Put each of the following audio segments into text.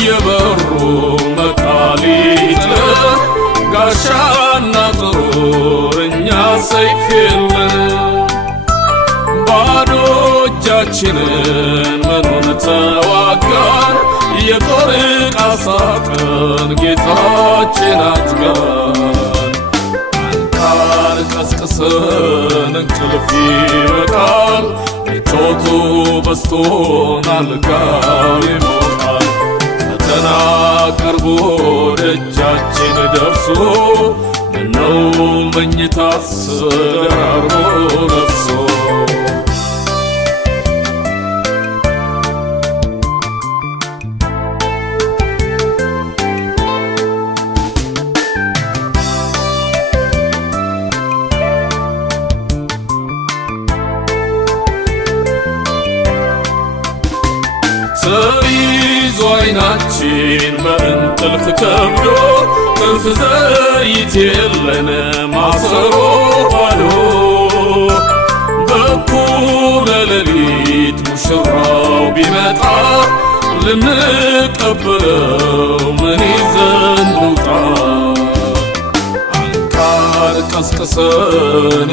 የበሩ መቃሊት ጋሻና ጥሩር እኛ ሰይፍ የለን። ባዶ እጃችንን ምኑን ተዋጋን የጦር ዕቃ ሳጥን ጌታችን አትጋን። አንቃር ቀስቅሰን እንቅልፍ ይበቃል ምቾቱ በስቶን አልጋው ይሞቃል። ፈተና ቀርቦ ደጃችን ደርሶ ምነው መኝታስ ደራርቦ ነፍሶ። ተይዞ ዓይናችን በእንቅልፍ ከብዶ ትርፍ ዘይት የለን ማሰሮ ባዶ። በኩለ ሌሊት ሙሽራው ቢመጣ ልንቀበለው ምን ይዘን እንውጣ? አንቃር ቀስቅሰን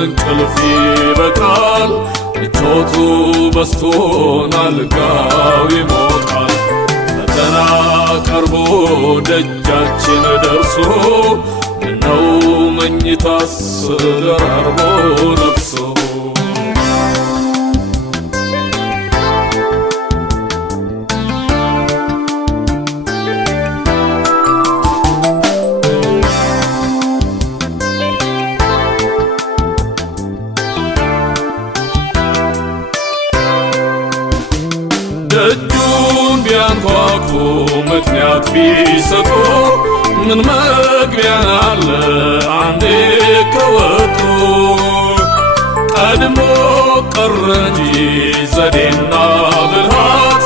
እንቅልፍ ይበቃል ምቾቱ በስቶን አልጋው ይሞቃል። ፈተና ቀርቦ ደጃችን ደርሶ ምነው መኝታስ ደራርቦ ነፍሶ። ደጁን ቢያንኳኩ ምክንያት ቢሰጡ ምን መግቢያ አለ አንዴ ከወጡ? ቀድሞ ቀረ እንጂ ዘዴና ብልሃት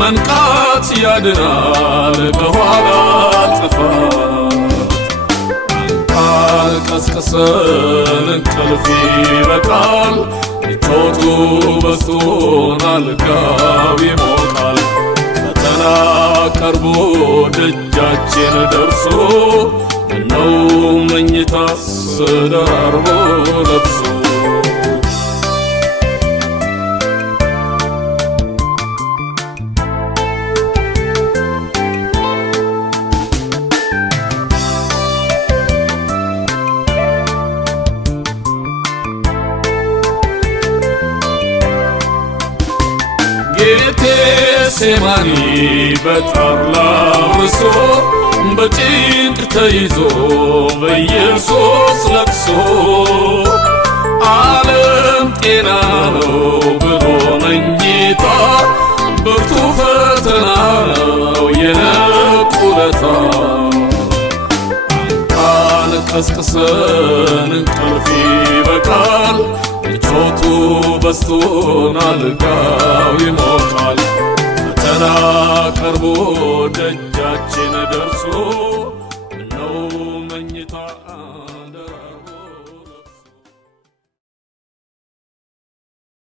መንቃት ያድናል ከኋላ ጥፋት። አንቃር ቀስቅሰን እንቅልፍ ይበቃል ምቾቱ በስቶን አልጋው ይሞቃል። ፈተና ቀርቦ ደጃችን ደርሶ ምነው መኝታስ ደራርቦ ለብሶ። ጌቴሴማኒ በጣር ላብርሶ በጭንቅ ተይዞ በኢየሱስ ለቅሶ። ዓለም ጤና ነው ብሎ መኝታ ብርቱ ፈተና ነው የነቁ ለታ። አንቃር ቀስቅሰን እንቅልፍ ይበቃል ምቾቱ በስቶን አልጋው ይሞቃል። ፈተና ቀርቦ ደጃችን ደርሶ